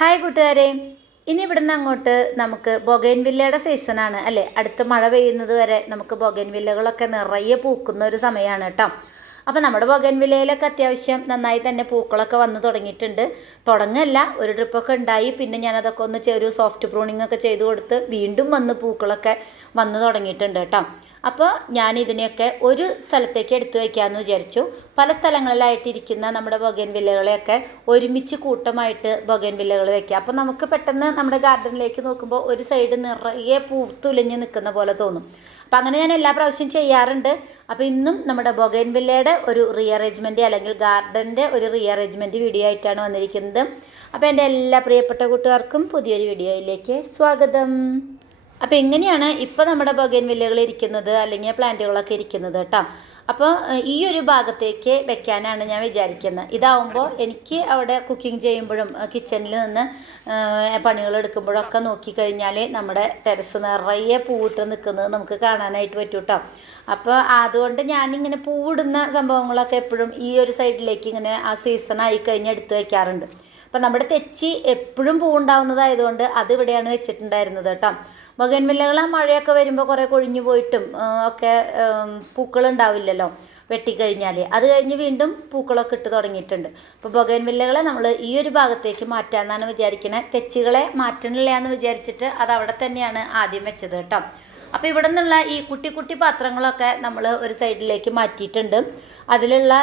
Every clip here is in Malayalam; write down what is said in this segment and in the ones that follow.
ഹായ് കൂട്ടുകാരെ. ഇനി ഇവിടുന്ന് അങ്ങോട്ട് നമുക്ക് ബൊഗൈൻവില്ലയുടെ സീസണാണ് അല്ലേ? അടുത്ത് മഴ പെയ്യുന്നത് വരെ നമുക്ക് ബൊഗൈൻവില്ലകളൊക്കെ നിറയെ പൂക്കുന്ന ഒരു സമയമാണ് കേട്ടോ. അപ്പോൾ നമ്മുടെ ബൊഗൈൻവില്ലയിലൊക്കെ അത്യാവശ്യം നന്നായി തന്നെ പൂക്കളൊക്കെ വന്ന് തുടങ്ങിയിട്ടുണ്ട്. തുടങ്ങല്ല ഒരു ട്രിപ്പൊക്കെ ഉണ്ടായി. പിന്നെ ഞാനതൊക്കെ ഒന്ന് ഒരു സോഫ്റ്റ് പ്രൂണിങ് ഒക്കെ ചെയ്ത് കൊടുത്ത് വീണ്ടും വന്ന് പൂക്കളൊക്കെ വന്ന് തുടങ്ങിയിട്ടുണ്ട് കേട്ടോ. അപ്പോൾ ഞാൻ ഇതിനെയൊക്കെ ഒരു സ്ഥലത്തേക്ക് എടുത്തു വയ്ക്കാമെന്ന് വിചാരിച്ചു. പല സ്ഥലങ്ങളിലായിട്ടിരിക്കുന്ന നമ്മുടെ ബൊഗൻ വില്ലകളെയൊക്കെ ഒരുമിച്ച് കൂട്ടമായിട്ട് ബൊഗൻ വില്ലകൾ വയ്ക്കുക അപ്പോൾ നമുക്ക് പെട്ടെന്ന് നമ്മുടെ ഗാർഡനിലേക്ക് നോക്കുമ്പോൾ ഒരു സൈഡ് നിറയെ പൂത്തുലഞ്ഞ് നിൽക്കുന്ന പോലെ തോന്നും. അപ്പം അങ്ങനെ ഞാൻ എല്ലാ പ്രാവശ്യം ചെയ്യാറുണ്ട്. അപ്പോൾ ഇന്നും നമ്മുടെ ബൊഗൻ വില്ലയുടെ ഒരു റീഅറേഞ്ച്മെന്റ് അല്ലെങ്കിൽ ഗാർഡന്റെ ഒരു റീഅറേഞ്ച്മെന്റ് വീഡിയോ ആയിട്ടാണ് വന്നിരിക്കുന്നത്. അപ്പോൾ എന്റെ എല്ലാ പ്രിയപ്പെട്ട കൂട്ടുകാർക്കും പുതിയൊരു വീഡിയോയിലേക്ക് സ്വാഗതം. അപ്പോൾ എങ്ങനെയാണ് ഇപ്പോൾ നമ്മുടെ ബൊഗൻ വില്ലകൾ ഇരിക്കുന്നത് അല്ലെങ്കിൽ പ്ലാന്റുകളൊക്കെ ഇരിക്കുന്നത് കേട്ടോ? അപ്പോൾ ഈ ഒരു ഭാഗത്തേക്ക് വെക്കാനാണ് ഞാൻ വിചാരിക്കുന്നത് ഇതാവുമ്പോൾ എനിക്ക് അവിടെ കുക്കിംഗ് ചെയ്യുമ്പോഴും കിച്ചണിൽ നിന്ന് പണികൾ എടുക്കുമ്പോഴൊക്കെ നോക്കിക്കഴിഞ്ഞാൽ നമ്മുടെ ടെറസ് നിറയെ പൂവിട്ട് നിൽക്കുന്നത് നമുക്ക് കാണാനായിട്ട് പറ്റും കേട്ടോ അപ്പോൾ അതുകൊണ്ട് ഞാനിങ്ങനെ പൂവിടുന്ന സംഭവങ്ങളൊക്കെ എപ്പോഴും ഈ ഒരു സൈഡിലേക്ക് ഇങ്ങനെ ആ സീസൺ ആയി കഴിഞ്ഞ് എടുത്ത് വെക്കാറുണ്ട്. അപ്പം നമ്മുടെ തെച്ചി എപ്പോഴും പൂവുണ്ടാവുന്നതായതുകൊണ്ട് അത് ഇവിടെയാണ് വെച്ചിട്ടുണ്ടായിരുന്നത് കേട്ടോ. ബൊഗൻവില്ലകൾ ആ മഴയൊക്കെ വരുമ്പോൾ കുറേ കൊഴിഞ്ഞു പോയിട്ടും ഒക്കെ പൂക്കളുണ്ടാവില്ലല്ലോ വെട്ടിക്കഴിഞ്ഞാൽ അത് കഴിഞ്ഞ് വീണ്ടും പൂക്കളൊക്കെ ഇട്ട് തുടങ്ങിയിട്ടുണ്ട്. അപ്പോൾ ബൊഗൻവില്ലകളെ നമ്മൾ ഈ ഒരു ഭാഗത്തേക്ക് മാറ്റാമെന്നാണ് വിചാരിക്കുന്നത് തെച്ചികളെ മാറ്റണില്ല എന്ന് വിചാരിച്ചിട്ട് അത് അവിടെ തന്നെയാണ് ആദ്യം വെച്ചത് കേട്ടോ. അപ്പോൾ ഇവിടെ നിന്നുള്ള ഈ കുട്ടി കുട്ടി പാത്രങ്ങളൊക്കെ നമ്മൾ ഒരു സൈഡിലേക്ക് മാറ്റിയിട്ടുണ്ട്. അതിലുള്ള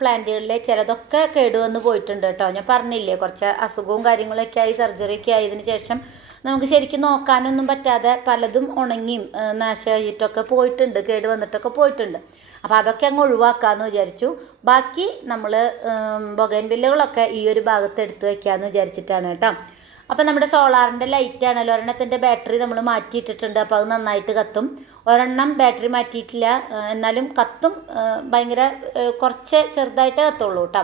പ്ലാന്റുകളിലെ ചിലതൊക്കെ കേടുവന്ന് പോയിട്ടുണ്ട് കേട്ടോ. ഞാൻ പറഞ്ഞില്ലേ കുറച്ച് അസുഖവും കാര്യങ്ങളൊക്കെ ആയി സർജറിയൊക്കെ ആയതിനു ശേഷം നമുക്ക് ശരിക്കും നോക്കാനൊന്നും പറ്റാതെ പലതും ഉണങ്ങിയും നാശമായിട്ടൊക്കെ പോയിട്ടുണ്ട് കേട് വന്നിട്ടൊക്കെ പോയിട്ടുണ്ട്. അപ്പോൾ അതൊക്കെ അങ്ങ് ഒഴിവാക്കാമെന്ന് വിചാരിച്ചു. ബാക്കി നമ്മൾ ബൊഗൈൻവില്ലകളൊക്കെ ഈ ഒരു ഭാഗത്ത് എടുത്ത് വയ്ക്കാമെന്ന് വിചാരിച്ചിട്ടാണ് കേട്ടോ. അപ്പോൾ നമ്മുടെ സോളാറിന്റെ ലൈറ്റ് ആണല്ലോ. ഒരെണ്ണത്തിന്റെ ബാറ്ററി നമ്മൾ മാറ്റിയിട്ടിട്ടുണ്ട്. അപ്പോൾ അത് നന്നായിട്ട് കത്തും. ഒരെണ്ണം ബാറ്ററി മാറ്റിയിട്ടില്ല. എന്നാലും കത്തും. ഭയങ്കര കുറച്ച് ചെറുതായിട്ട് കത്തുള്ളൂ കേട്ടോ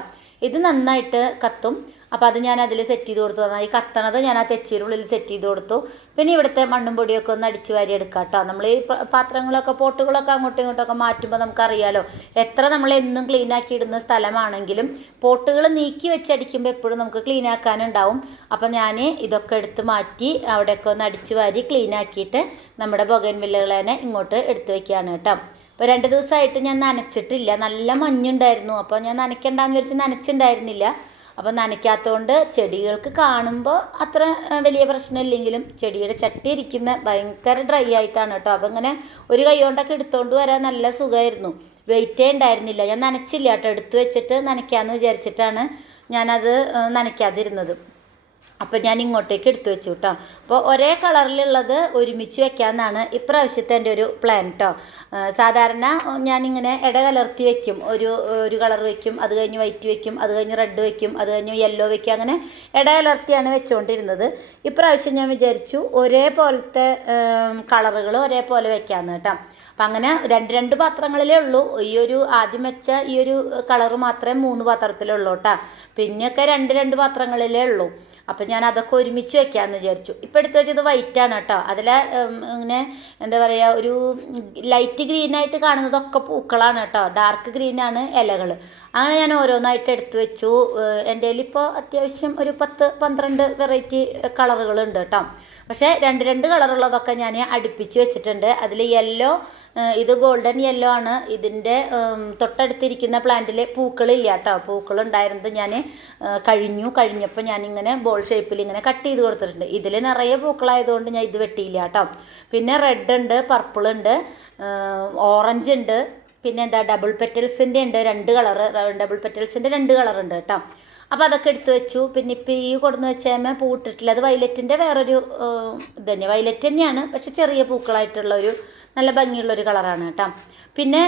ഇത് നന്നായിട്ട് കത്തും. അപ്പോൾ അത് ഞാൻ അതിൽ സെറ്റ് ചെയ്ത് കൊടുത്തു. ഈ കത്തണത് ഞാൻ ആ തെച്ചിയുടെ ഉള്ളിൽ സെറ്റ് ചെയ്ത് കൊടുത്തു. പിന്നെ ഇവിടുത്തെ മണ്ണും പൊടിയൊക്കെ ഒന്ന് അടിച്ച് വാരി എടുക്കാം കേട്ടോ നമ്മൾ ഈ പാത്രങ്ങളൊക്കെ പോട്ടുകളൊക്കെ അങ്ങോട്ടും ഇങ്ങോട്ടൊക്കെ മാറ്റുമ്പോൾ നമുക്കറിയാലോ എത്ര നമ്മൾ എന്നും ക്ലീൻ ആക്കി ഇടുന്ന സ്ഥലമാണെങ്കിലും പോട്ടുകൾ നീക്കി വെച്ചടിക്കുമ്പോൾ എപ്പോഴും നമുക്ക് ക്ലീൻ ആക്കാനുണ്ടാവും. അപ്പോൾ ഞാൻ ഇതൊക്കെ എടുത്ത് മാറ്റി അവിടെയൊക്കെ ഒന്ന് അടിച്ച് വാരി ക്ലീൻ ആക്കിയിട്ട് നമ്മുടെ ബൊഗൻ വില്ലകളെ ഇങ്ങോട്ട് എടുത്ത് വെക്കുകയാണ് കേട്ടോ. അപ്പോൾ രണ്ട് ദിവസമായിട്ട് ഞാൻ നനച്ചിട്ടില്ല. നല്ല മഞ്ഞുണ്ടായിരുന്നു. അപ്പോൾ ഞാൻ നനയ്ക്കണ്ടെന്ന് വിചാരിച്ച് നനച്ചിട്ടുണ്ടായിരുന്നില്ല അപ്പോൾ നനയ്ക്കാത്തതുകൊണ്ട് ചെടികൾക്ക് കാണുമ്പോൾ അത്ര വലിയ പ്രശ്നമില്ലെങ്കിലും ചെടിയുടെ ചട്ടി ഇരിക്കുന്ന ഭയങ്കര ഡ്രൈ ആയിട്ടാണ് കേട്ടോ. അപ്പോൾ ഇങ്ങനെ ഒരു കൈ കൊണ്ടൊക്കെ എടുത്തുകൊണ്ട് വരാൻ നല്ല സുഖമായിരുന്നു വെയിറ്റേ ഉണ്ടായിരുന്നില്ല ഞാൻ നനച്ചില്ല കേട്ടോ. എടുത്തു വെച്ചിട്ട് നനയ്ക്കാമെന്ന് വിചാരിച്ചിട്ടാണ് ഞാനത് നനയ്ക്കാതിരുന്നത്. അപ്പോൾ ഞാൻ ഇങ്ങോട്ടേക്ക് എടുത്തു വെച്ചു കേട്ടോ അപ്പോൾ ഒരേ കളറിലുള്ളത് ഒരുമിച്ച് വെക്കാമെന്നാണ് ഇപ്രാവശ്യത്തെ എന്റെ ഒരു പ്ലാൻ കേട്ടോ സാധാരണ ഞാനിങ്ങനെ ഇട കലർത്തി വെക്കും. ഒരു ഒരു കളർ വെക്കും അത് കഴിഞ്ഞ് വൈറ്റ് വെക്കും അത് കഴിഞ്ഞ് റെഡ് വെക്കും അത് കഴിഞ്ഞ് യെല്ലോ വെക്കും. അങ്ങനെ ഇട കലർത്തിയാണ് വെച്ചുകൊണ്ടിരുന്നത് ഇപ്രാവശ്യം ഞാൻ വിചാരിച്ചു ഒരേപോലത്തെ കളറുകൾ ഒരേപോലെ വെക്കാമെന്ന് കേട്ടോ. അപ്പം അങ്ങനെ രണ്ട് രണ്ട് പാത്രങ്ങളിലേ ഉള്ളൂ. ഈ ഒരു ആദ്യം വെച്ച ഈ ഒരു കളറ് മാത്രമേ മൂന്ന് പാത്രത്തിലുള്ളൂ കേട്ടോ. പിന്നെയൊക്കെ രണ്ട് രണ്ട് പാത്രങ്ങളിലേ ഉള്ളൂ. അപ്പം ഞാൻ അതൊക്കെ ഒരുമിച്ച് വെക്കാമെന്ന് വിചാരിച്ചു. ഇപ്പം എടുത്ത് വെച്ചത് വൈറ്റ് ആണ് കേട്ടോ. അതിൽ ഇങ്ങനെ എന്താ പറയുക ഒരു ലൈറ്റ് ഗ്രീനായിട്ട് കാണുന്നതൊക്കെ പൂക്കളാണ് കേട്ടോ. ഡാർക്ക് ഗ്രീനാണ് ഇലകൾ. അങ്ങനെ ഞാൻ ഓരോന്നായിട്ട് എടുത്തു വെച്ചു. എന്റെ ഇപ്പോൾ അത്യാവശ്യം ഒരു പത്ത് പന്ത്രണ്ട് വെറൈറ്റി കളറുകളുണ്ട് കേട്ടോ. പക്ഷേ രണ്ട് രണ്ട് കളറുള്ളതൊക്കെ ഞാൻ അടുപ്പിച്ച് വെച്ചിട്ടുണ്ട്. അതിൽ യെല്ലോ ഇത് ഗോൾഡൻ യെല്ലോ ആണ്. ഇതിന്റെ തൊട്ടടുത്തിരിക്കുന്ന പ്ലാന്റിൽ പൂക്കളില്ല കേട്ടോ. പൂക്കളുണ്ടായിരുന്നത് ഞാൻ കഴിഞ്ഞു. കഴിഞ്ഞപ്പോൾ ഞാനിങ്ങനെ ബോൾ ഷേപ്പിൽ ഇങ്ങനെ കട്ട് ചെയ്ത് കൊടുത്തിട്ടുണ്ട്. ഇതിൽ നിറയെ പൂക്കളായതുകൊണ്ട് ഞാൻ ഇത് വെട്ടിയില്ല കേട്ടോ. പിന്നെ റെഡ് ഉണ്ട് പർപ്പിൾ ഉണ്ട് ഓറഞ്ച് ഉണ്ട് പിന്നെ എന്താ ഡബിൾ പെറ്റൽസിന്റെ ഉണ്ട് രണ്ട് കളറ് ഡബിൾ പെറ്റൽസിന്റെ രണ്ട് കളർ ഉണ്ട് കേട്ടോ. അപ്പോൾ അതൊക്കെ എടുത്ത് വെച്ചു. പിന്നെ ഇപ്പോൾ ഈ കൊടുന്ന് വെച്ചാൽ പൂട്ടിട്ടില്ല. അത് വയലറ്റിന്റെ വേറൊരു ഇത് തന്നെ. വയലറ്റ് തന്നെയാണ്. പക്ഷെ ചെറിയ പൂക്കളായിട്ടുള്ള ഒരു നല്ല ഭംഗിയുള്ള ഒരു കളറാണ് കേട്ടോ. പിന്നെ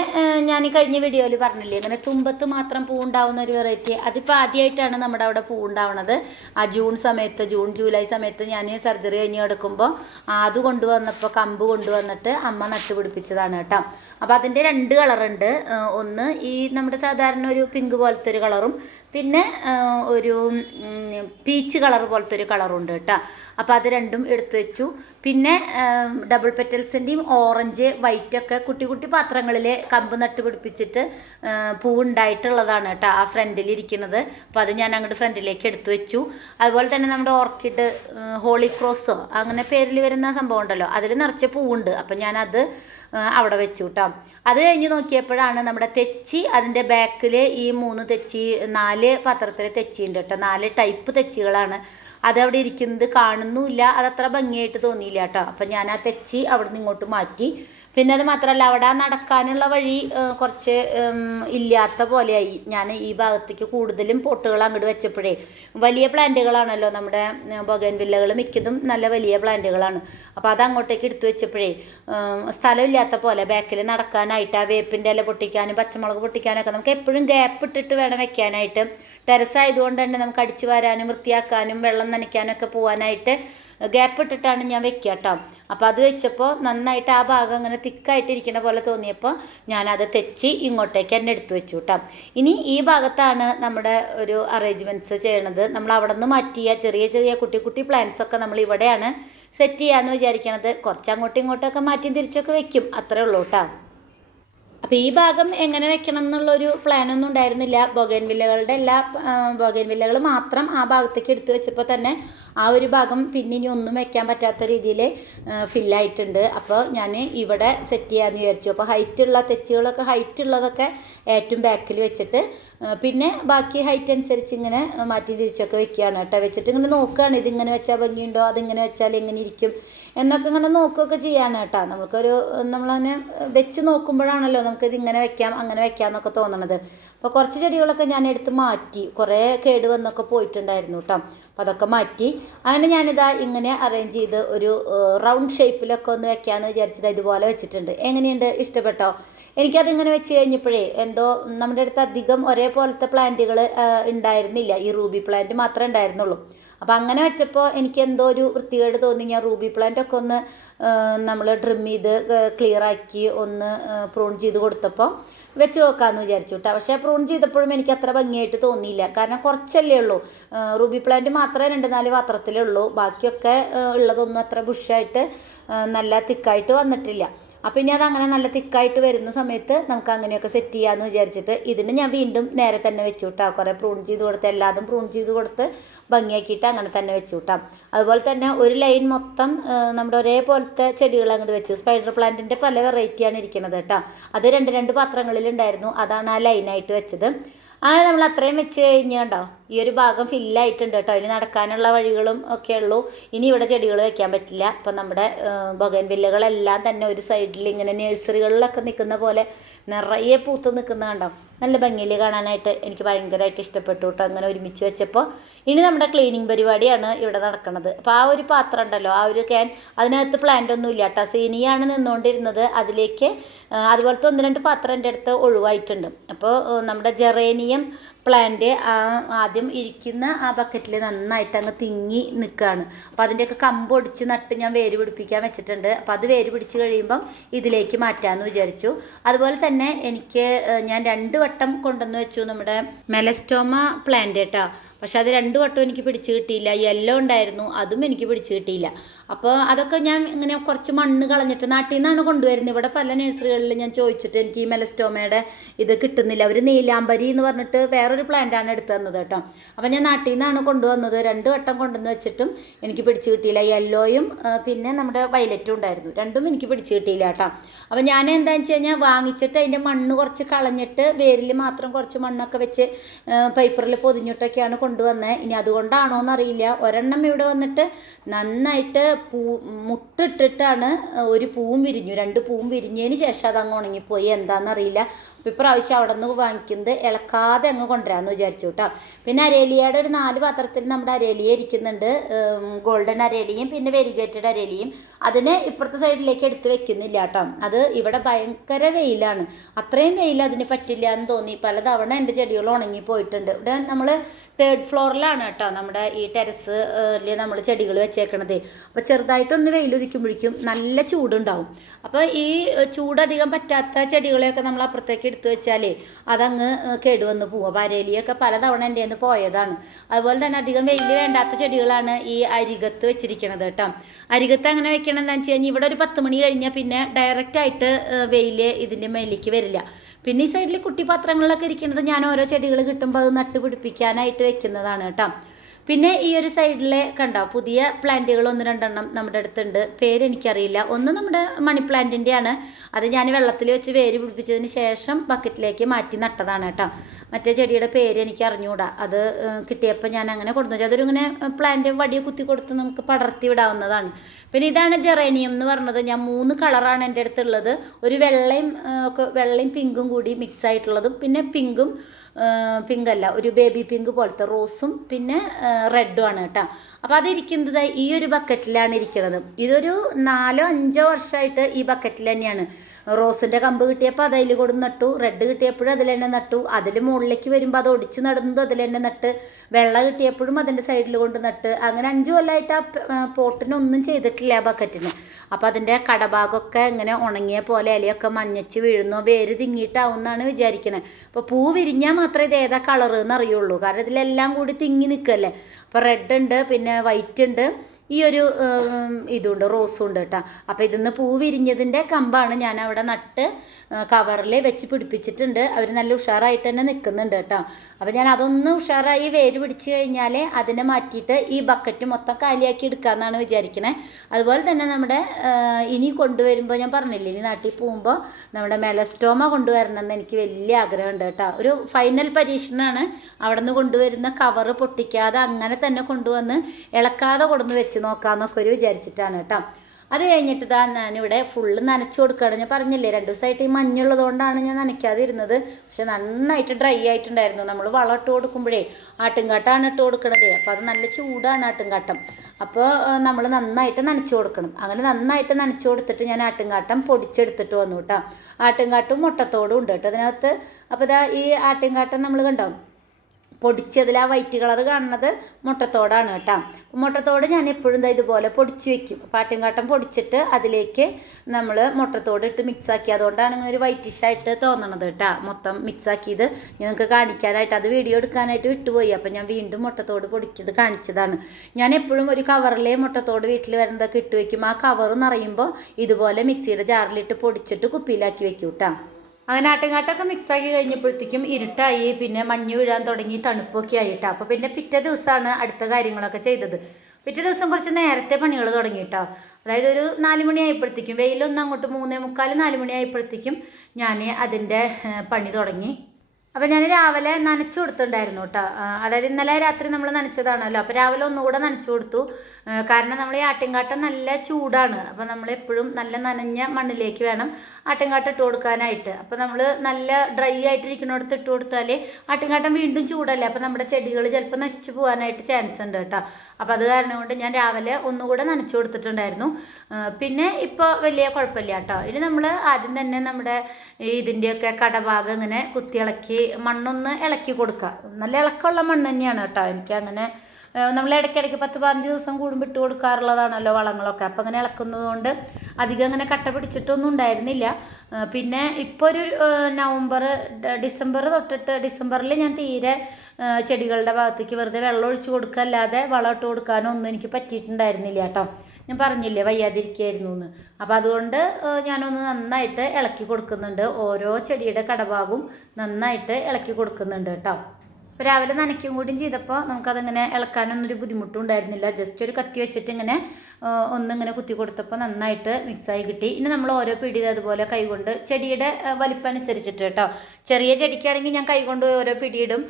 ഞാൻ ഈ കഴിഞ്ഞ വീഡിയോയിൽ പറഞ്ഞില്ലേ ഇങ്ങനെ തുമ്പത്ത് മാത്രം പൂ ഉണ്ടാവുന്ന ഒരു വെറൈറ്റി അതിപ്പോൾ ആദ്യമായിട്ടാണ് നമ്മുടെ അവിടെ പൂ ഉണ്ടാവുന്നത് ആ ജൂൺ സമയത്ത് ജൂൺ ജൂലൈ സമയത്ത് ഞാൻ സർജറി കഴിഞ്ഞ് കിടക്കുമ്പോൾ അത് കൊണ്ടുവന്നപ്പോൾ കമ്പ് കൊണ്ടുവന്നിട്ട് അമ്മ നട്ടുപിടിപ്പിച്ചതാണ് കേട്ടോ. അപ്പോൾ അതിന്റെ രണ്ട് കളറുണ്ട് ഒന്ന് ഈ നമ്മുടെ സാധാരണ ഒരു പിങ്ക് പോലത്തെ ഒരു കളറും പിന്നെ ഒരു പീച്ച് കളർ പോലത്തെ ഒരു കളറുണ്ട് കേട്ടോ. അപ്പോൾ അത് രണ്ടും എടുത്തു വെച്ചു. പിന്നെ ഡബിൾ പെറ്റൽസിന്റെയും ഓറഞ്ച് വൈറ്റൊക്കെ കുട്ടി കുട്ടി പാത്രങ്ങളിൽ കമ്പ് നട്ട് പിടിപ്പിച്ചിട്ട് പൂവുണ്ടായിട്ടുള്ളതാണ് കേട്ടോ ആ ഫ്രണ്ടിൽ ഇരിക്കുന്നത്. അപ്പോൾ അത് ഞാൻ അങ്ങോട്ട് ഫ്രണ്ടിലേക്ക് എടുത്തു വെച്ചു. അതുപോലെ തന്നെ നമ്മുടെ ഓർക്കിഡ് ഹോളി ക്രോസോ അങ്ങനെ പേരിൽ വരുന്ന സംഭവം ഉണ്ടല്ലോ. അതിൽ നിറച്ച പൂവുണ്ട്. അപ്പം ഞാനത് അവിടെ വെച്ചു കേട്ടോ. അത് കഴിഞ്ഞ് നോക്കിയപ്പോഴാണ് നമ്മുടെ തെച്ചി അതിന്റെ ബാക്കിൽ ഈ മൂന്ന് തെച്ചി നാല് പാത്രത്തിൽ തെച്ചി ഉണ്ട് കേട്ടോ. നാല് ടൈപ്പ് തെച്ചികളാണ്. അത് അവിടെ ഇരിക്കുന്നത് കാണുന്നുമില്ല. അതത്ര ഭംഗിയായിട്ട് തോന്നിയില്ല കേട്ടോ. അപ്പം ഞാൻ ആ തെച്ചി അവിടെ നിന്ന് ഇങ്ങോട്ട് മാറ്റി. പിന്നെ അത് മാത്രമല്ല അവിടെ നടക്കാനുള്ള വഴി കുറച്ച് ഇല്ലാത്ത പോലെയായി. ഞാൻ ഈ ഭാഗത്തേക്ക് കൂടുതലും പൊട്ടുകൾ അങ്ങോട്ട് വെച്ചപ്പോഴേ വലിയ പ്ലാന്റുകളാണല്ലോ നമ്മുടെ ബൊഗൻ വില്ലകൾ മിക്കതും നല്ല വലിയ പ്ലാന്റുകളാണ്. അപ്പോൾ അത് അങ്ങോട്ടേക്ക് എടുത്തു വെച്ചപ്പോഴേ സ്ഥലമില്ലാത്ത പോലെ ബാക്കിൽ നടക്കാനായിട്ട് ആ വേപ്പിന്റെ ഇല പൊട്ടിക്കാനും പച്ചമുളക് പൊട്ടിക്കാനൊക്കെ നമുക്ക് എപ്പോഴും ഗ്യാപ്പ് ഇട്ടിട്ട് വേണം വെക്കാനായിട്ട്. ടെറസ് ആയതുകൊണ്ട് തന്നെ നമുക്ക് അടിച്ചു വരാനും വൃത്തിയാക്കാനും വെള്ളം നനയ്ക്കാനൊക്കെ പോകാനായിട്ട് ഗ്യാപ്പ് ഇട്ടിട്ടാണ് ഞാൻ വെക്കുക കേട്ടോ അപ്പോൾ അത് വെച്ചപ്പോൾ നന്നായിട്ട് ആ ഭാഗം അങ്ങനെ തിക്കായിട്ടിരിക്കണ പോലെ തോന്നിയപ്പോൾ ഞാനത് തെച്ചി ഇങ്ങോട്ടേക്ക് തന്നെ എടുത്തു വെച്ചു കേട്ടോ ഇനി ഈ ഭാഗത്താണ് നമ്മുടെ ഒരു അറേഞ്ച്മെന്റ്സ് ചെയ്യണത്. നമ്മൾ അവിടെ നിന്ന് മാറ്റിയ ചെറിയ ചെറിയ കുട്ടി കുട്ടി പ്ലാന്റ്സ് ഒക്കെ നമ്മൾ ഇവിടെയാണ് സെറ്റ് ചെയ്യാമെന്ന് വിചാരിക്കണത്. കുറച്ച് അങ്ങോട്ടും ഇങ്ങോട്ടൊക്കെ മാറ്റിയും തിരിച്ചൊക്കെ വെക്കും. അത്രേ ഉള്ളൂ കേട്ടോ അപ്പോൾ ഈ ഭാഗം എങ്ങനെ വെക്കണം എന്നുള്ളൊരു പ്ലാനൊന്നും ഉണ്ടായിരുന്നില്ല. ബൊഗൻവില്ലകളുടെ എല്ലാ ബൊഗൻവില്ലകൾ മാത്രം ആ ഭാഗത്തേക്ക് എടുത്തു വെച്ചപ്പോൾ തന്നെ ആ ഒരു ഭാഗം പിന്നെ ഇനി ഒന്നും വെക്കാൻ പറ്റാത്ത രീതിയിൽ ഫില്ലായിട്ടുണ്ട് അപ്പോൾ ഞാൻ ഇവിടെ സെറ്റ് ചെയ്യാമെന്ന് വിചാരിച്ചു. അപ്പോൾ ഹൈറ്റുള്ള തെച്ചുകളൊക്കെ ഹൈറ്റ് ഉള്ളതൊക്കെ ഏറ്റവും ബാക്കിൽ വെച്ചിട്ട് പിന്നെ ബാക്കി ഹൈറ്റ് അനുസരിച്ച് ഇങ്ങനെ മാറ്റി തിരിച്ചൊക്കെ വെക്കുകയാണ് കേട്ടോ. വെച്ചിട്ട് ഇങ്ങനെ നോക്കുകയാണ്. ഇതിങ്ങനെ വെച്ചാൽ ഭംഗിയുണ്ടോ? അതിങ്ങനെ വെച്ചാൽ എങ്ങനെ ഇരിക്കും? എന്നൊക്കെ ഇങ്ങനെ നോക്കുകയൊക്കെ ചെയ്യാണ് കേട്ടോ. നമുക്കൊരു നമ്മളതിനെ വെച്ച് നോക്കുമ്പോഴാണല്ലോ നമുക്കിത് ഇങ്ങനെ വെക്കാം അങ്ങനെ വെക്കാം എന്നൊക്കെ തോന്നണത്. അപ്പോൾ കുറച്ച് ചെടികളൊക്കെ ഞാൻ എടുത്ത് മാറ്റി കുറേ കേട് വന്നൊക്കെ പോയിട്ടുണ്ടായിരുന്നു കേട്ടോ. അപ്പോൾ അതൊക്കെ മാറ്റി. അങ്ങനെ ഞാനിതാ ഇങ്ങനെ അറേഞ്ച് ചെയ്ത് ഒരു റൗണ്ട് ഷേപ്പിലൊക്കെ ഒന്ന് വെക്കാമെന്ന് വിചാരിച്ചത് ഇതുപോലെ വെച്ചിട്ടുണ്ട്. എങ്ങനെയുണ്ട്? ഇഷ്ടപ്പെട്ടോ? എനിക്കതിങ്ങനെ വെച്ച് കഴിഞ്ഞപ്പോഴേ എന്തോ നമ്മുടെ അടുത്ത് അധികം ഒരേപോലത്തെ പ്ലാന്റുകൾ ഉണ്ടായിരുന്നില്ല. ഈ റൂബി പ്ലാന്റ് മാത്രമേ ഉണ്ടായിരുന്നുള്ളൂ. അപ്പോൾ അങ്ങനെ വെച്ചപ്പോൾ എനിക്ക് എന്തോ ഒരു വൃത്തികേട് തോന്നി. ഞാൻ റൂബി പ്ലാന്റ് ഒക്കെ ഒന്ന് നമ്മൾ ട്രിം ചെയ്ത് ക്ലിയർ ആക്കി ഒന്ന് പ്രൂൺ ചെയ്ത് കൊടുത്തപ്പോൾ വെച്ച് നോക്കാമെന്ന് വിചാരിച്ചു കേട്ടോ പക്ഷേ പ്രൂൺ ചെയ്തപ്പോഴും എനിക്ക് അത്ര ഭംഗിയായിട്ട് തോന്നിയില്ല. കാരണം കുറച്ചല്ലേ ഉള്ളൂ. റൂബി പ്ലാന്റ് മാത്രമേ രണ്ട് നാല് പാത്രത്തിലേ ഉള്ളൂ. ബാക്കിയൊക്കെ ഉള്ളതൊന്നും അത്ര ബുഷായിട്ട് നല്ല തിക്കായിട്ട് വന്നിട്ടില്ല. അപ്പം ഇനി അതങ്ങനെ നല്ല തിക്കായിട്ട് വരുന്ന സമയത്ത് നമുക്ക് അങ്ങനെയൊക്കെ സെറ്റ് ചെയ്യാമെന്ന് വിചാരിച്ചിട്ട് ഇതിന് ഞാൻ വീണ്ടും നേരെ തന്നെ വെച്ചു കേട്ടോ കുറേ പ്രൂൺ ചെയ്ത് കൊടുത്ത് എല്ലാതും പ്രൂൺ ചെയ്ത് കൊടുത്ത് ഭംഗിയാക്കിയിട്ട് അങ്ങനെ തന്നെ വെച്ചു കൂട്ടാം അതുപോലെ തന്നെ ഒരു ലൈൻ മൊത്തം നമ്മുടെ ഒരേപോലത്തെ ചെടികൾ അങ്ങോട്ട് വെച്ചു. സ്പൈഡർ പ്ലാന്റിന്റെ പല വെറൈറ്റിയാണ് ഇരിക്കുന്നത് കേട്ടോ. അത് രണ്ട് രണ്ട് പാത്രങ്ങളിലുണ്ടായിരുന്നു. അതാണ് ആ ലൈനായിട്ട് വെച്ചത്. അങ്ങനെ നമ്മൾ അത്രയും വെച്ച് കഴിഞ്ഞാണ്ടോ ഈ ഒരു ഭാഗം ഫില്ലായിട്ടുണ്ട് കേട്ടോ. ഇനി നടക്കാനുള്ള വഴികളും ഒക്കെ ഉള്ളൂ. ഇനി ഇവിടെ ചെടികൾ വെക്കാൻ പറ്റില്ല. അപ്പം നമ്മുടെ ബൊഗൻ വില്ലകളെല്ലാം തന്നെ ഒരു സൈഡിൽ ഇങ്ങനെ നഴ്സറികളിലൊക്കെ നിൽക്കുന്ന പോലെ നിറയെ പൂത്ത് നിൽക്കുന്ന കണ്ടോ? നല്ല ഭംഗിയിൽ കാണാനായിട്ട് എനിക്ക് ഭയങ്കരമായിട്ട് ഇഷ്ടപ്പെട്ടു കേട്ടോ. അങ്ങനെ ഒരുമിച്ച് വെച്ചപ്പോൾ ഇനി നമ്മുടെ ക്ലീനിങ് പരിപാടിയാണ് ഇവിടെ നടക്കുന്നത് അപ്പോൾ ആ ഒരു പാത്രം ഉണ്ടല്ലോ ആ ഒരു ക്യാൻ അതിനകത്ത് പ്ലാന്റ് ഒന്നും ഇല്ല കേട്ടോ സീനിയാണ് നിന്നുകൊണ്ടിരുന്നത് അതിലേക്ക് അതുപോലത്തെ ഒന്ന് രണ്ട് പാത്രം എന്റെ അടുത്ത് ഒഴിവായിട്ടുണ്ട്. അപ്പോൾ നമ്മുടെ ജെറേനിയം പ്ലാന്റ് ആ ആദ്യം ഇരിക്കുന്ന ആ ബക്കറ്റിൽ നന്നായിട്ട് അങ്ങ് തിങ്ങി നിൽക്കുകയാണ് അപ്പോൾ അതിന്റെയൊക്കെ കമ്പ് ഒടിച്ച് നട്ട് ഞാൻ വേര് പിടിപ്പിക്കാൻ വെച്ചിട്ടുണ്ട്. അപ്പോൾ അത് വേര് പിടിച്ച് കഴിയുമ്പം ഇതിലേക്ക് മാറ്റാമെന്ന് വിചാരിച്ചു. അതുപോലെ തന്നെ എനിക്ക് ഞാൻ രണ്ട് വട്ടം കൊണ്ടുവന്ന് വെച്ചു നമ്മുടെ മെലസ്റ്റോമ പ്ലാന്റ് കേട്ടോ പക്ഷെ അത് രണ്ട് വട്ടം എനിക്ക് പിടിച്ച് കിട്ടിയില്ല. യെല്ലോ ഉണ്ടായിരുന്നു അതും എനിക്ക് പിടിച്ച് കിട്ടിയില്ല. അപ്പോൾ അതൊക്കെ ഞാൻ ഇങ്ങനെ കുറച്ച് മണ്ണ് കളഞ്ഞിട്ട് നാട്ടിൽ നിന്നാണ് കൊണ്ടുവരുന്നത്. ഇവിടെ പല നഴ്സറികളിൽ ഞാൻ ചോദിച്ചിട്ട് എനിക്ക് ഈ മെലസ്റ്റോമയുടെ ഇത് കിട്ടുന്നില്ല. അവർ നീലാംബരി എന്ന് പറഞ്ഞിട്ട് വേറൊരു പ്ലാന്റാണ് എടുത്തു തന്നത് കേട്ടോ. അപ്പോൾ ഞാൻ നാട്ടിൽ നിന്നാണ് കൊണ്ടുവന്നത്. രണ്ട് വട്ടം കൊണ്ടുവന്ന് വെച്ചിട്ടും എനിക്ക് പിടിച്ച് കിട്ടിയില്ല. യെല്ലോയും പിന്നെ നമ്മുടെ വയലറ്റും ഉണ്ടായിരുന്നു. രണ്ടും എനിക്ക് പിടിച്ച് കിട്ടിയില്ല കേട്ടോ. അപ്പോൾ ഞാൻ എന്താണെന്ന് വെച്ച് കഴിഞ്ഞാൽ വാങ്ങിച്ചിട്ട് അതിന്റെ മണ്ണ് കുറച്ച് കളഞ്ഞിട്ട് വേരിൽ മാത്രം കുറച്ച് മണ്ണൊക്കെ വെച്ച് പേപ്പറിൽ പൊതിഞ്ഞിട്ടൊക്കെയാണ് കൊണ്ടുവന്നത് ഇനി അതുകൊണ്ടാണോ എന്നറിയില്ല ഒരെണ്ണം ഇവിടെ വന്നിട്ട് നന്നായിട്ട് പൂ മുട്ടിട്ടിട്ടാണ് ഒരു പൂവും വിരിഞ്ഞു. രണ്ട് പൂവും വിരിഞ്ഞതിന് ശേഷം അത് അങ്ങ് ഉണങ്ങിപ്പോയി. എന്താണെന്നറിയില്ല അപ്പോൾ ഇപ്രാവശ്യം അവിടെ നിന്ന് വാങ്ങിക്കുന്നത് ഇളക്കാതെ അങ്ങ് കൊണ്ടുവരാമെന്ന് വിചാരിച്ചു കേട്ടോ പിന്നെ അരേലിയയുടെ ഒരു നാല് പാത്രത്തിൽ നമ്മുടെ അരേലിയ ഇരിക്കുന്നുണ്ട്. ഗോൾഡൻ അരേലിയും പിന്നെ വെരിഗേറ്റഡ് അരേലിയും അതിനെ ഇപ്പുറത്തെ സൈഡിലേക്ക് എടുത്ത് വെക്കുന്നില്ല കേട്ടോ അത് ഇവിടെ ഭയങ്കര വെയിലാണ്. അത്രയും വെയിൽ അതിന് പറ്റില്ല എന്ന് തോന്നി. പലതവണ എന്റെ ചെടികൾ ഉണങ്ങി പോയിട്ടുണ്ട് ഇവിടെ നമ്മൾ തേർഡ് ഫ്ലോറിലാണ് കേട്ടോ നമ്മുടെ ഈ ടെറസ് നമ്മൾ ചെടികൾ വെച്ചേക്കണത്. അപ്പോൾ ചെറുതായിട്ടൊന്ന് വെയിലൊതിക്കുമ്പോഴേക്കും നല്ല ചൂടുണ്ടാവും. അപ്പോൾ ഈ ചൂടധികം പറ്റാത്ത ചെടികളെയൊക്കെ നമ്മൾ അപ്പുറത്തേക്ക് എടുത്തു വെച്ചാൽ അതങ്ങ് കേടുവന്ന് പോവും. അപ്പോൾ അരേലിയൊക്കെ പലതവണ എന്റെ നിന്ന് പോയതാണ്. അതുപോലെ തന്നെ അധികം വെയിൽ വേണ്ടാത്ത ചെടികളാണ് ഈ അരികത്ത് വെച്ചിരിക്കണത് കേട്ടോ. അരികത്ത് അങ്ങനെ വെക്കണം എന്താണെന്ന് വെച്ച് കഴിഞ്ഞാൽ ഇവിടെ ഒരു പത്ത് മണി കഴിഞ്ഞാൽ പിന്നെ ഡയറക്റ്റായിട്ട് വെയിൽ ഇതിന്റെ മേലേക്ക് വരില്ല. പിന്നെ ഈ സൈഡിൽ കുട്ടിപാത്രങ്ങളിലൊക്കെ ഇരിക്കുന്നത് ഞാൻ ഓരോ ചെടികൾ കിട്ടുമ്പോൾ അത് നട്ട് പിടിപ്പിക്കാനായിട്ട് വെക്കുന്നതാണ് കേട്ടോ. പിന്നെ ഈ ഒരു സൈഡിലെ കണ്ടോ പുതിയ പ്ലാന്റുകൾ ഒന്ന് രണ്ടെണ്ണം നമ്മുടെ അടുത്തുണ്ട്. പേര് എനിക്കറിയില്ല ഒന്ന് നമ്മുടെ മണി പ്ലാന്റിന്റെ ആണ് അത് ഞാൻ വെള്ളത്തിൽ വെച്ച് വേര് പിടിപ്പിച്ചതിന് ശേഷം ബക്കറ്റിലേക്ക് മാറ്റി നട്ടതാണ് കേട്ടോ. മറ്റേ ചെടിയുടെ പേര് എനിക്ക് അറിഞ്ഞുകൂടാ അത് കിട്ടിയപ്പോൾ ഞാൻ അങ്ങനെ കൊടുത്തു വെച്ചാൽ അതൊരു ഇങ്ങനെ പ്ലാന്റ് വടിയെ കുത്തി കൊടുത്ത് നമുക്ക് പടർത്തി വിടാവുന്നതാണ്. പിന്നെ ഇതാണ് ജെറേനിയം എന്ന് പറഞ്ഞത്. ഞാൻ മൂന്ന് കളറാണ് എന്റെ അടുത്തുള്ളത്. ഒരു വെള്ളയും ഒക്കെ വെള്ളയും പിങ്കും കൂടി മിക്സ് ആയിട്ടുള്ളതും. പിന്നെ പിങ്കും പിങ്ക് അല്ല ഒരു ബേബി പിങ്ക് പോലത്തെ റോസും പിന്നെ റെഡും ആണ് കേട്ടോ. അപ്പോൾ അതിരിക്കുന്നത് ഈ ഒരു ബക്കറ്റിലാണ് ഇരിക്കുന്നത് ഇതൊരു നാലോ അഞ്ചോ വർഷമായിട്ട് ഈ ബക്കറ്റിൽ തന്നെയാണ്. റോസിന്റെ കമ്പ് കിട്ടിയപ്പോൾ അത് അതിൽ കൊടുന്ന് നട്ടു റെഡ് കിട്ടിയപ്പോഴും അതിൽ തന്നെ നട്ടു അതിൽ മുകളിലേക്ക് വരുമ്പോൾ അത് ഒടിച്ച് നടുന്നതും അതിൽ തന്നെ നട്ട് വെള്ള കിട്ടിയപ്പോഴും അതിന്റെ സൈഡിൽ കൊണ്ട് നട്ട്. അങ്ങനെ അഞ്ച് കൊല്ലമായിട്ട് ആ പോട്ടിനൊന്നും ചെയ്തിട്ടില്ല ആ ബക്കറ്റിന് അപ്പോൾ അതിന്റെ കടഭാഗമൊക്കെ ഇങ്ങനെ ഉണങ്ങിയ പോലെ ഇലയൊക്കെ മഞ്ഞച്ച് വീഴുന്നു. വേര് തിങ്ങിയിട്ടാവും എന്നാണ് വിചാരിക്കണത് അപ്പോൾ പൂ വിരിഞ്ഞാൽ മാത്രമേ ഇത് ഏതാ കളറ് എന്ന് അറിയുള്ളൂ. കാരണം ഇതിലെല്ലാം കൂടി തിങ്ങി നിൽക്കല്ലേ അപ്പോൾ റെഡ് ഉണ്ട് പിന്നെ വൈറ്റ് ഉണ്ട്. ഈ ഒരു ഇതുണ്ട് റോസും ഉണ്ട് കേട്ടോ. അപ്പോൾ ഇതിന്ന് പൂ വിരിഞ്ഞതിന്റെ കമ്പാണ് ഞാൻ അവിടെ നട്ട് കവറിൽ വെച്ച് പിടിപ്പിച്ചിട്ടുണ്ട്. അവർ നല്ല ഉഷാറായിട്ട് തന്നെ നിൽക്കുന്നുണ്ട് കേട്ടോ. അപ്പോൾ ഞാൻ അതൊന്ന് ഉഷാറായി വേര് പിടിച്ച് കഴിഞ്ഞാൽ അതിനെ മാറ്റിയിട്ട് ഈ ബക്കറ്റ് മൊത്തം കാലിയാക്കി എടുക്കാമെന്നാണ് വിചാരിക്കുന്നത് അതുപോലെ തന്നെ നമ്മുടെ ഇനി കൊണ്ടുവരുമ്പോൾ ഞാൻ പറഞ്ഞില്ലേ ഇനി നാട്ടിൽ പോകുമ്പോൾ നമ്മുടെ മെലസ്റ്റോമ കൊണ്ടുവരണം എന്ന് എനിക്ക് വലിയ ആഗ്രഹമുണ്ട് കേട്ടോ. ഒരു ഫൈനൽ പരീക്ഷണമാണ് അവിടെ നിന്ന് കൊണ്ടുവരുന്ന കവറ് പൊട്ടിക്കാതെ അങ്ങനെ തന്നെ കൊണ്ടുവന്ന് ഇളക്കാതെ കൊണ്ടുവന്ന് വെച്ച് നോക്കാമെന്നൊക്കെ ഒരു വിചാരിച്ചിട്ടാണ് കേട്ടോ. അത് കഴിഞ്ഞിട്ട് ഇതാ ഞാനിവിടെ ഫുള്ള് നനച്ചു കൊടുക്കുകയാണ്. ഞാൻ പറഞ്ഞില്ലേ രണ്ട് ദിവസമായിട്ട് ഈ മഞ്ഞുള്ളതുകൊണ്ടാണ് ഞാൻ നനയ്ക്കാതെ ഇരുന്നത് പക്ഷെ നന്നായിട്ട് ഡ്രൈ ആയിട്ടുണ്ടായിരുന്നു. നമ്മൾ വളം ഇട്ട് കൊടുക്കുമ്പോഴേ ആട്ടുംകാട്ടാണ് ഇട്ട് കൊടുക്കണത്. അപ്പോൾ അത് നല്ല ചൂടാണ് ആട്ടുംകാട്ടം. അപ്പോൾ നമ്മൾ നന്നായിട്ട് നനച്ചു കൊടുക്കണം. അങ്ങനെ നന്നായിട്ട് നനച്ചു കൊടുത്തിട്ട് ഞാൻ ആട്ടുംകാട്ടം പൊടിച്ചെടുത്തിട്ട് വന്നു കേട്ടോ. ആട്ടുംകാട്ടും മുട്ടത്തോടും ഉണ്ട് കേട്ടോ അതിനകത്ത്. അപ്പോൾ ഇതാ ഈ ആട്ടുംകാട്ടം നമ്മൾ കണ്ടോ? പൊടിച്ചതിൽ ആ വൈറ്റ് കളർ കാണുന്നത് മുട്ടത്തോടാണ് കേട്ടോ. മുട്ടത്തോട് ഞാൻ എപ്പോഴും ഇതുപോലെ പൊടിച്ച് വെക്കും. പാട്ടിൻകാട്ടം പൊടിച്ചിട്ട് അതിലേക്ക് നമ്മൾ മുട്ടത്തോട് ഇട്ട് മിക്സ് ആക്കി. അതുകൊണ്ടാണ് ഇങ്ങനെ ഒരു വൈറ്റിഷായിട്ട് തോന്നണത് കേട്ടോ. മൊത്തം ആക്കിയത്. നിങ്ങൾക്ക് കാണിക്കാനായിട്ട് അത് വീഡിയോ എടുക്കാനായിട്ട് വിട്ടുപോയി. അപ്പം ഞാൻ വീണ്ടും മുട്ടത്തോട് പൊടിച്ചത് കാണിച്ചതാണ്. ഞാൻ എപ്പോഴും ഒരു കവറിലെ മുട്ടത്തോട് വീട്ടിൽ വരുന്നതൊക്കെ ഇട്ട് വെക്കും. ആ കവർ നിറയുമ്പോൾ ഇതുപോലെ മിക്സിയുടെ ജാറിലിട്ട് പൊടിച്ചിട്ട് കുപ്പിയിലാക്കി വെക്കും കേട്ടോ. അങ്ങനെ ആട്ടുംകാട്ടൊക്കെ മിക്സാക്കി കഴിഞ്ഞപ്പോഴത്തേക്കും ഇരുട്ടായി പിന്നെ മഞ്ഞ് വീഴാൻ തുടങ്ങി തണുപ്പൊക്കെ ആയിട്ടോ. അപ്പോൾ പിന്നെ പിറ്റേ ദിവസമാണ് അടുത്ത കാര്യങ്ങളൊക്കെ ചെയ്തത്. പിറ്റേ ദിവസം കുറച്ച് നേരത്തെ പണികൾ തുടങ്ങി കേട്ടോ അതായത് ഒരു നാല് മണി ആയപ്പോഴത്തേക്കും വെയിലൊന്ന് അങ്ങോട്ട് മൂന്നേ മുക്കാൽ നാല് മണി ആയപ്പോഴത്തേക്കും ഞാൻ അതിന്റെ പണി തുടങ്ങി. അപ്പോൾ ഞാൻ രാവിലെ നനച്ചു കൊടുത്തിട്ടുണ്ടായിരുന്നു കേട്ടോ അതായത് ഇന്നലെ രാത്രി നമ്മൾ നനച്ചതാണല്ലോ. അപ്പോൾ രാവിലെ ഒന്നുകൂടെ നനച്ചു കൊടുത്തു. കാരണം നമ്മൾ ഈ ആട്ടിൻകാട്ടം നല്ല ചൂടാണ്. അപ്പോൾ നമ്മൾ എപ്പോഴും നല്ല നനഞ്ഞ മണ്ണിലേക്ക് വേണം ആട്ടിൻകാട്ടം ഇട്ട് കൊടുക്കാനായിട്ട്. അപ്പോൾ നമ്മൾ നല്ല ഡ്രൈ ആയിട്ടിരിക്കുന്നിടത്ത് ഇട്ട് കൊടുത്താൽ ആട്ടിൻകാട്ടം വീണ്ടും ചൂടല്ലേ? അപ്പോൾ നമ്മുടെ ചെടികൾ ചിലപ്പോൾ നശിച്ചു പോകാനായിട്ട് ചാൻസ് ഉണ്ട് കേട്ടോ. അപ്പോൾ അത് കാരണം കൊണ്ട് ഞാൻ രാവിലെ ഒന്നുകൂടെ നനച്ചു കൊടുത്തിട്ടുണ്ടായിരുന്നു. പിന്നെ ഇപ്പോൾ വലിയ കുഴപ്പമില്ല കേട്ടോ. ഇനി നമ്മൾ ആദ്യം തന്നെ നമ്മുടെ ഇതിന്റെയൊക്കെ കടഭാഗം ഇങ്ങനെ കുത്തിയിളക്കി മണ്ണൊന്ന് ഇളക്കി കൊടുക്കുക. നല്ല ഇളക്കമുള്ള മണ്ണ് തന്നെയാണ് കേട്ടോ. എനിക്ക് അങ്ങനെ നമ്മൾ ഇടയ്ക്കിടയ്ക്ക് പത്ത് പതിനഞ്ച് ദിവസം കൂടുമ്പോൾ ഇട്ട് കൊടുക്കാറുള്ളതാണല്ലോ വളങ്ങളൊക്കെ. അപ്പോൾ അങ്ങനെ ഇളക്കുന്നത് കൊണ്ട് അധികം അങ്ങനെ കട്ട പിടിച്ചിട്ടൊന്നും ഉണ്ടായിരുന്നില്ല. പിന്നെ ഇപ്പോൾ ഒരു നവംബർ ഡിസംബർ തൊട്ടിട്ട് ഡിസംബറിൽ ഞാൻ തീരെ ചെടികളുടെ ഭാഗത്തേക്ക് വെറുതെ വെള്ളം ഒഴിച്ചു കൊടുക്കല്ലാതെ വളം ഇട്ട് കൊടുക്കാനോ ഒന്നും എനിക്ക് പറ്റിയിട്ടുണ്ടായിരുന്നില്ല കേട്ടോ. ഞാൻ പറഞ്ഞില്ലേ വയ്യാതിരിക്കുകയായിരുന്നു എന്ന് അപ്പോൾ അതുകൊണ്ട് ഞാനൊന്ന് നന്നായിട്ട് ഇളക്കി കൊടുക്കുന്നുണ്ട്. ഓരോ ചെടിയുടെ കടഭാഗവും നന്നായിട്ട് ഇളക്കി കൊടുക്കുന്നുണ്ട് കേട്ടോ. അപ്പോൾ രാവിലെ നനയ്ക്കും കൂടിയും ചെയ്തപ്പോൾ നമുക്കതിങ്ങനെ ഇളക്കാനൊന്നും ഒരു ബുദ്ധിമുട്ടും ഉണ്ടായിരുന്നില്ല. ജസ്റ്റ് ഒരു കത്തി വെച്ചിട്ട് ഇങ്ങനെ ഒന്നിങ്ങനെ കുത്തി കൊടുത്തപ്പോൾ നന്നായിട്ട് മിക്സായി കിട്ടി. ഇനി നമ്മൾ ഓരോ പിടി അതുപോലെ കൈകൊണ്ട് ചെടിയുടെ വലിപ്പം അനുസരിച്ചിട്ട് കേട്ടോ. ചെറിയ ചെടിക്കാണെങ്കിൽ ഞാൻ കൈകൊണ്ട് ഓരോ പിടിയിടും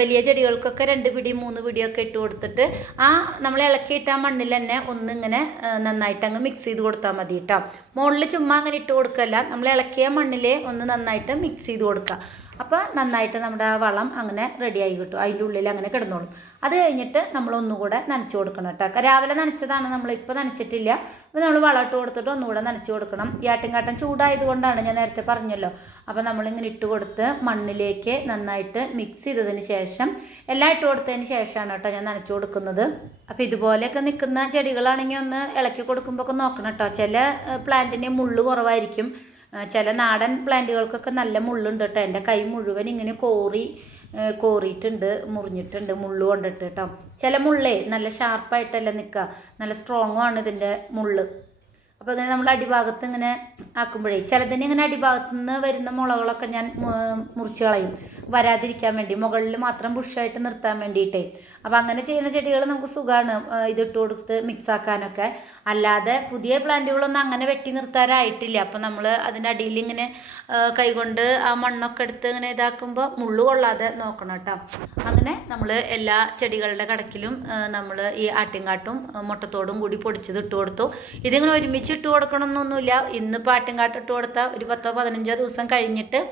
വലിയ ചെടികൾക്കൊക്കെ രണ്ട് പിടി മൂന്ന് പിടിയൊക്കെ ഇട്ട് കൊടുത്തിട്ട് ആ നമ്മൾ ഇളക്കിയിട്ട് ആ മണ്ണിൽ തന്നെ ഒന്നിങ്ങനെ നന്നായിട്ട് അങ്ങ് മിക്സ് ചെയ്ത് കൊടുത്താൽ മതി കേട്ടോ. മുകളിൽ ചുമ്മാ അങ്ങനെ ഇട്ട് കൊടുക്കല്ല. നമ്മൾ ഇളക്കിയ മണ്ണിലെ ഒന്ന് നന്നായിട്ട് മിക്സ് ചെയ്ത് കൊടുക്കുക. അപ്പോൾ നന്നായിട്ട് നമ്മുടെ ആ വളം അങ്ങനെ റെഡിയായി കിട്ടും. അതിന്റെ ഉള്ളിൽ അങ്ങനെ കിടന്നോളും. അത് കഴിഞ്ഞിട്ട് നമ്മൾ ഒന്നുകൂടെ നനച്ചു കൊടുക്കണം കേട്ടോ. രാവിലെ നനച്ചതാണ് നമ്മൾ ഇപ്പോൾ നനച്ചിട്ടില്ല. അപ്പോൾ നമ്മൾ വളം ഇട്ട് കൊടുത്തിട്ട് ഒന്നുകൂടെ നനച്ചു കൊടുക്കണം. ഈ ആട്ടിൻകാട്ടം ചൂടായത് കൊണ്ടാണ് ഞാൻ നേരത്തെ പറഞ്ഞല്ലോ. അപ്പോൾ നമ്മളിങ്ങനെ ഇട്ട് കൊടുത്ത് മണ്ണിലേക്ക് നന്നായിട്ട് മിക്സ് ചെയ്തതിന് ശേഷം എല്ലാം ഇട്ട് കൊടുത്തതിന് ശേഷമാണ് കേട്ടോ ഞാൻ നനച്ചു കൊടുക്കുന്നത്. അപ്പോൾ ഇതുപോലെയൊക്കെ നിൽക്കുന്ന ചെടികളാണെങ്കിൽ ഒന്ന് ഇളക്കി കൊടുക്കുമ്പോൾ ഒക്കെ നോക്കണം കേട്ടോ. ചില പ്ലാന്റിന് മുള്ളു കുറവായിരിക്കും. ചില നാടൻ പ്ലാന്റുകൾക്കൊക്കെ നല്ല മുള്ളുണ്ട് കേട്ടോ. എന്റെ കൈ മുഴുവൻ ഇങ്ങനെ കോറി കോറിയിട്ടുണ്ട് മുറിഞ്ഞിട്ടുണ്ട് മുള്ളു കൊണ്ടിട്ട് കേട്ടോ. ചില മുള്ളേ നല്ല ഷാർപ്പായിട്ടല്ല നിൽക്കുക. നല്ല സ്ട്രോങ്ങും ആണ് ഇതിന്റെ മുള്ള്. അപ്പോൾ ഇങ്ങനെ നമ്മൾ അടിഭാഗത്ത് ഇങ്ങനെ ആക്കുമ്പോഴേ ചിലതിന് ഇങ്ങനെ അടിഭാഗത്ത് നിന്ന് വരുന്ന മുളകളൊക്കെ ഞാൻ മുറിച്ച് കളയും. വരാതിരിക്കാൻ വേണ്ടി മുകളിൽ മാത്രം ബുഷായിട്ട് നിർത്താൻ വേണ്ടിയിട്ടേ. അപ്പോൾ അങ്ങനെ ചെയ്യുന്ന ചെടികൾ നമുക്ക് സുഖമാണ് ഇതിട്ട് കൊടുത്ത് മിക്സ് ആക്കാനൊക്കെ. അല്ലാതെ പുതിയ പ്ലാന്റുകളൊന്നും അങ്ങനെ വെട്ടി നിർത്താറായിട്ടില്ല. അപ്പോൾ നമ്മൾ അതിന്റെ അടിയിൽ ഇങ്ങനെ കൈകൊണ്ട് ആ മണ്ണൊക്കെ എടുത്ത് ഇങ്ങനെ ഇതാക്കുമ്പോൾ മുള്ളു കൊള്ളാതെ നോക്കണം കേട്ടോ. അങ്ങനെ നമ്മൾ എല്ലാ ചെടികളുടെ കടക്കിലും നമ്മൾ ഈ ആട്ടിൻകാട്ടും മുട്ടത്തോടും കൂടി പൊടിച്ചത് ഇട്ട് കൊടുത്തു. ഇതിങ്ങനെ ഒരുമിച്ച് ഇട്ട് കൊടുക്കണമെന്നൊന്നുമില്ല ഇന്നിപ്പോൾ ആട്ടിൻകാട്ട് ഇട്ട് കൊടുത്താൽ ഒരു പത്തോ പതിനഞ്ചോ ദിവസം കഴിഞ്ഞിട്ട്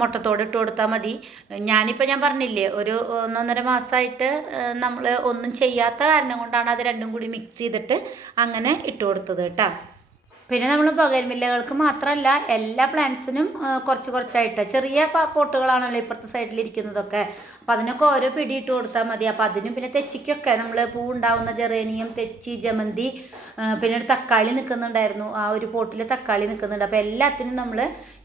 മുട്ടത്തോട് ഇട്ട് കൊടുത്താൽ മതി. ഞാനിപ്പോൾ ഞാൻ പറഞ്ഞില്ലേ ഒരു ഒന്നൊന്നര മാസമായിട്ട് നമ്മൾ ഒന്നും ചെയ്യാത്ത കാരണം കൊണ്ടാണ് അത് രണ്ടും കൂടി മിക്സ് ചെയ്തിട്ട് അങ്ങനെ ഇട്ട് കൊടുത്തത് കേട്ടോ. പിന്നെ നമ്മൾ പകൽമില്ലകൾക്ക് മാത്രമല്ല എല്ലാ പ്ലാന്റ്സിനും കുറച്ച് കുറച്ചായിട്ട്. ചെറിയ പോട്ടുകളാണല്ലോ ഇപ്പുറത്തെ സൈഡിലിരിക്കുന്നതൊക്കെ അപ്പോൾ അതിനൊക്കെ ഓരോ പിടി ഇട്ട് കൊടുത്താൽ മതി. അപ്പോൾ അതിനും പിന്നെ തെച്ചിക്കൊക്കെ നമ്മൾ പൂ ഉണ്ടാവുന്ന ജെറേനിയം തെച്ചി ജമന്തി പിന്നെ ഒരു തക്കാളി നിൽക്കുന്നുണ്ടായിരുന്നു ആ ഒരു പോട്ടിൽ തക്കാളി നിൽക്കുന്നുണ്ട് അപ്പോൾ എല്ലാത്തിനും നമ്മൾ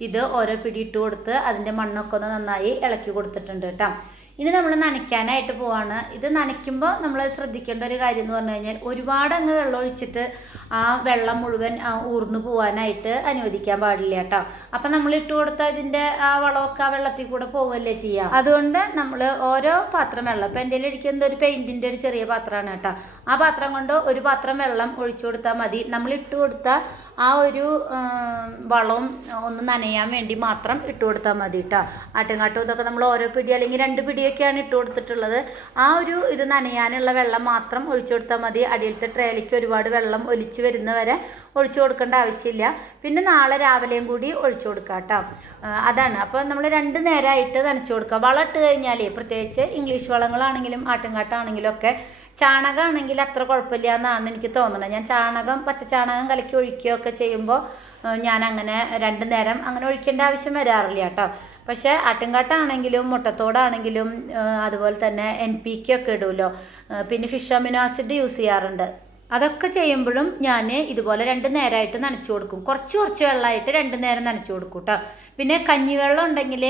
ഇത് ഓരോ പിടി ഇട്ട് കൊടുത്ത് അതിന്റെ മണ്ണൊക്കെ ഒന്ന് നന്നായി ഇളക്കി കൊടുത്തിട്ടുണ്ട് കേട്ടോ. ഇനി നമ്മൾ നനയ്ക്കാനായിട്ട് പോവാണ്. ഇത് നനയ്ക്കുമ്പോൾ നമ്മൾ ശ്രദ്ധിക്കേണ്ട ഒരു കാര്യം എന്ന് പറഞ്ഞു കഴിഞ്ഞാൽ ഒരുപാട് അങ്ങ് വെള്ളം ഒഴിച്ചിട്ട് ആ വെള്ളം മുഴുവൻ ഊർന്നു പോകാനായിട്ട് അനുവദിക്കാൻ പാടില്ല കേട്ടോ. അപ്പം നമ്മൾ ഇട്ട് കൊടുത്ത ഇതിന്റെ ആ വളമൊക്കെ ആ വെള്ളത്തിൽ കൂടെ പോവല്ലേ ചെയ്യുക അതുകൊണ്ട് നമ്മൾ ഓരോ പാത്രം വെള്ളം ഇപ്പം എന്റെ ഇരിക്കുന്നത് ഒരു പെയിന്റിന്റെ ഒരു ചെറിയ പാത്രമാണ് കേട്ടോ. ആ പാത്രം കൊണ്ട് ഒരു പാത്രം വെള്ളം ഒഴിച്ചു കൊടുത്താൽ മതി. നമ്മൾ ഇട്ട് കൊടുത്ത ആ ഒരു വളവും വളം ഒന്ന് നനയാൻ വേണ്ടി മാത്രം ഇട്ട് കൊടുത്താൽ മതി കേട്ടോ. ആട്ടുംകാട്ടും ഇതൊക്കെ നമ്മൾ ഓരോ പിടി അല്ലെങ്കിൽ രണ്ട് പിടിയൊക്കെയാണ് ഇട്ട് കൊടുത്തിട്ടുള്ളത്. ആ ഒരു ഇത് നനയാനുള്ള വെള്ളം മാത്രം ഒഴിച്ചു കൊടുത്താൽ മതി. അടിയിലത്തെ ട്രേലിക്ക് ഒരുപാട് വെള്ളം ഒലിച്ചു വരുന്നവരെ ഒഴിച്ചു കൊടുക്കേണ്ട ആവശ്യമില്ല. പിന്നെ നാളെ രാവിലെയും കൂടി ഒഴിച്ചു കൊടുക്കാം കേട്ടോ അതാണ്. അപ്പോൾ നമ്മൾ രണ്ട് നേരമായിട്ട് നനച്ചു കൊടുക്കുക വളം ഇട്ട് കഴിഞ്ഞാലേ പ്രത്യേകിച്ച് ഇംഗ്ലീഷ് വളങ്ങളാണെങ്കിലും ആട്ടുംകാട്ടാണെങ്കിലും ഒക്കെ ചാണകമാണെങ്കിൽ അത്ര കുഴപ്പമില്ല എന്നാണ് എനിക്ക് തോന്നുന്നത്. ഞാൻ ചാണകം പച്ച ചാണകം കലക്കി ഒഴിക്കുകയൊക്കെ ചെയ്യുമ്പോൾ ഞാൻ അങ്ങനെ രണ്ട് നേരം അങ്ങനെ ഒഴിക്കേണ്ട ആവശ്യം വരാറില്ല കേട്ടോ. പക്ഷേ ആട്ടിൻകാട്ടാണെങ്കിലും മുട്ടത്തോടാണെങ്കിലും അതുപോലെ തന്നെ എൻ പി കെ ഒക്കെ ഇടുമല്ലോ പിന്നെ ഫിഷ് അമിനോ ആസിഡ് യൂസ് ചെയ്യാറുണ്ട്. അതൊക്കെ ചെയ്യുമ്പോഴും ഞാൻ ഇതുപോലെ രണ്ട് നേരമായിട്ട് നനച്ചു കൊടുക്കും. കുറച്ച് കുറച്ച് വെള്ളമായിട്ട് രണ്ട് നേരം നനച്ചു കൊടുക്കും കേട്ടോ പിന്നെ കഞ്ഞിവെള്ളം ഉണ്ടെങ്കിൽ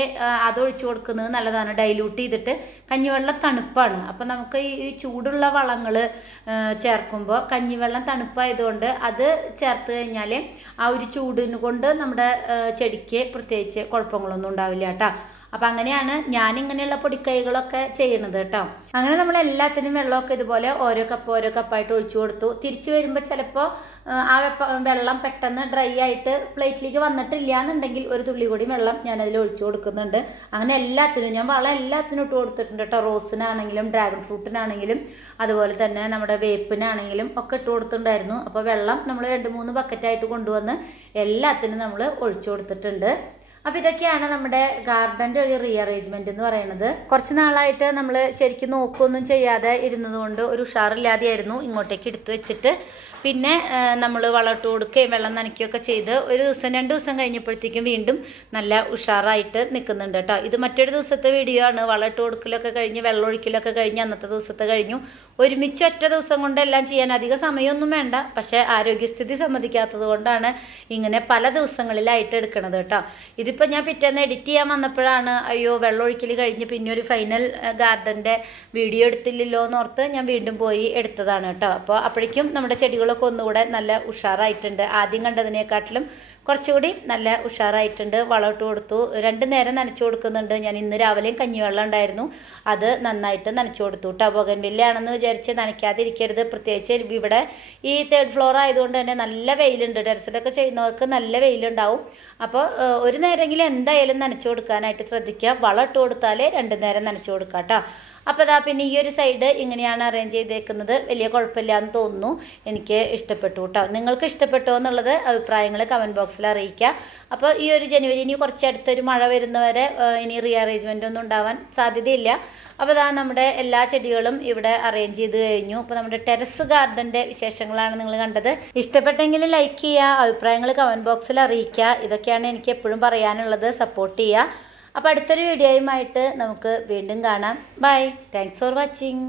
അത് ഒഴിച്ചു കൊടുക്കുന്നത് നല്ലതാണ്. ഡൈല്യൂട്ട് ചെയ്തിട്ട് കഞ്ഞിവെള്ളം തണുപ്പാണ്. അപ്പം നമുക്ക് ഈ ചൂടുള്ള വളങ്ങൾ ചേർക്കുമ്പോൾ കഞ്ഞിവെള്ളം തണുപ്പായതുകൊണ്ട് അത് ചേർത്ത് കഴിഞ്ഞാൽ ആ ഒരു ചൂടിന് കൊണ്ട് നമ്മുടെ ചെടിക്ക് പ്രത്യേകിച്ച് കുഴപ്പങ്ങളൊന്നും ഉണ്ടാവില്ല കേട്ടോ. അപ്പം അങ്ങനെയാണ് ഞാൻ ഇങ്ങനെയുള്ള പൊടിക്കൈകളൊക്കെ ചെയ്യണത് കേട്ടോ. അങ്ങനെ നമ്മൾ എല്ലാത്തിനും വെള്ളമൊക്കെ ഇതുപോലെ ഓരോ കപ്പ് ഓരോ കപ്പായിട്ട് ഒഴിച്ചു കൊടുത്തു. തിരിച്ചു വരുമ്പോൾ ചിലപ്പോൾ ആ വെള്ളം പെട്ടെന്ന് ഡ്രൈ ആയിട്ട് പ്ലേറ്റിലേക്ക് വന്നിട്ടില്ല എന്നുണ്ടെങ്കിൽ ഒരു തുള്ളി കൂടി വെള്ളം ഞാൻ അതിൽ ഒഴിച്ചു കൊടുക്കുന്നുണ്ട്. അങ്ങനെ എല്ലാത്തിനും ഞാൻ വളം എല്ലാത്തിനും ഇട്ട് കൊടുത്തിട്ടുണ്ട് കേട്ടോ. റോസിനാണെങ്കിലും ഡ്രാഗൺ ഫ്രൂട്ടിനാണെങ്കിലും അതുപോലെ തന്നെ നമ്മുടെ വേപ്പിനാണെങ്കിലും ഒക്കെ ഇട്ട് കൊടുത്തിട്ടുണ്ടായിരുന്നു. അപ്പോൾ വെള്ളം നമ്മൾ രണ്ട് മൂന്ന് ബക്കറ്റായിട്ട് കൊണ്ടുവന്ന് എല്ലാത്തിനും നമ്മൾ ഒഴിച്ചു കൊടുത്തിട്ടുണ്ട്. അപ്പോൾ ഇതൊക്കെയാണ് നമ്മുടെ ഗാർഡന്റെ ഒരു റീഅറേഞ്ച്മെന്റ് എന്ന് പറയുന്നത്. കുറച്ച് നാളായിട്ട് നമ്മൾ ശരിക്കും നോക്കുകയൊന്നും ചെയ്യാതെ ഇരുന്നതുകൊണ്ട് ഒരു ഉഷാറില്ലാതെയായിരുന്നു ഇങ്ങോട്ടേക്ക് എടുത്തു വെച്ചിട്ട്. പിന്നെ നമ്മൾ വളർട്ട് കൊടുക്കുകയും വെള്ളം നനയ്ക്കുകയൊക്കെ ചെയ്ത് ഒരു ദിവസം രണ്ട് ദിവസം കഴിഞ്ഞപ്പോഴത്തേക്കും വീണ്ടും നല്ല ഉഷാറായിട്ട് നിൽക്കുന്നുണ്ട് കേട്ടോ. ഇത് മറ്റൊരു ദിവസത്തെ വീഡിയോ ആണ്. വളർട്ട് കൊടുക്കലൊക്കെ കഴിഞ്ഞ് വെള്ളം ഒഴിക്കലൊക്കെ കഴിഞ്ഞ് അന്നത്തെ ദിവസത്തെ കഴിഞ്ഞു. ഒരുമിച്ച് ഒറ്റ ദിവസം കൊണ്ട് എല്ലാം ചെയ്യാൻ അധിക സമയമൊന്നും വേണ്ട. പക്ഷേ ആരോഗ്യസ്ഥിതി സമ്മതിക്കാത്തത് കൊണ്ടാണ് ഇങ്ങനെ പല ദിവസങ്ങളിലായിട്ട് എടുക്കണത് കേട്ടോ. ഇതിപ്പോൾ ഞാൻ പിറ്റേന്ന് എഡിറ്റ് ചെയ്യാൻ വന്നപ്പോഴാണ് അയ്യോ വെള്ളം ഒഴിക്കൽ കഴിഞ്ഞ് പിന്നെ ഒരു ഫൈനൽ ഗാർഡന്റെ വീഡിയോ എടുത്തില്ലല്ലോ എന്നോർത്ത് ഞാൻ വീണ്ടും പോയി എടുത്തതാണ് കേട്ടോ. അപ്പോൾ അപ്പോഴേക്കും നമ്മുടെ ചെടികളൊക്കെ ഒന്നുകൂടെ നല്ല ഉഷാറായിട്ടുണ്ട്. ആദ്യം കണ്ടതിനേക്കാട്ടിലും കുറച്ചുകൂടി നല്ല ഉഷാറായിട്ടുണ്ട്. വളമിട്ട് കൊടുത്തു. രണ്ട് നേരം നനച്ചു കൊടുക്കുന്നുണ്ട്. ഞാൻ ഇന്ന് രാവിലെയും കഞ്ഞിവെള്ളം ഉണ്ടായിരുന്നു. അത് നന്നായിട്ട് നനച്ചു കൊടുത്തു കേട്ടോ ബോഗൻവില്ലയാണെന്ന് വിചാരിച്ച് നനയ്ക്കാതിരിക്കരുത്. പ്രത്യേകിച്ച് ഇവിടെ ഈ തേർഡ് ഫ്ലോർ ആയതുകൊണ്ട് തന്നെ നല്ല വെയിലുണ്ട്. ടെറസിലൊക്കെ ചെയ്യുന്നവർക്ക് നല്ല വെയിലുണ്ടാവും. അപ്പോൾ ഒരു നേരമെങ്കിലും എന്തായാലും നനച്ചു കൊടുക്കാനായിട്ട് ശ്രദ്ധിക്കുക. വളം ഇട്ട് കൊടുത്താലേ രണ്ട് നേരം നനച്ചു കൊടുക്കാം കേട്ടോ അപ്പോൾ അതാ പിന്നെ ഈ ഒരു സൈഡ് ഇങ്ങനെയാണ് അറേഞ്ച് ചെയ്തേക്കുന്നത്. വലിയ കുഴപ്പമില്ല എന്ന് തോന്നുന്നു. എനിക്ക് ഇഷ്ടപ്പെട്ടു കേട്ടോ. നിങ്ങൾക്ക് ഇഷ്ടപ്പെട്ടോ എന്നുള്ളത് അഭിപ്രായങ്ങൾ കമന്റ് ബോക്സിൽ അറിയിക്കുക. അപ്പോൾ ഈ ഒരു ജനുവരി ഇനി കുറച്ച് അടുത്തൊരു മഴ വരുന്നവരെ ഇനി റീ അറേഞ്ച്മെന്റ് ഒന്നും ഉണ്ടാവാൻ സാധ്യതയില്ല. അപ്പോൾ അതാ നമ്മുടെ എല്ലാ ചെടികളും ഇവിടെ അറേഞ്ച് ചെയ്ത് കഴിഞ്ഞു. അപ്പോൾ നമ്മുടെ ടെറസ് ഗാർഡന്റെ വിശേഷങ്ങളാണ് നിങ്ങൾ കണ്ടത്. ഇഷ്ടപ്പെട്ടെങ്കിൽ ലൈക്ക് ചെയ്യുക അഭിപ്രായങ്ങൾ കമന്റ് ബോക്സിൽ അറിയിക്കുക. ഇതൊക്കെയാണ് എനിക്ക് എപ്പോഴും പറയാനുള്ളത്. സപ്പോർട്ട് ചെയ്യുക. അപ്പോൾ അടുത്തൊരു വീഡിയോയുമായിട്ട് നമുക്ക് വീണ്ടും കാണാം. Bye thanks for watching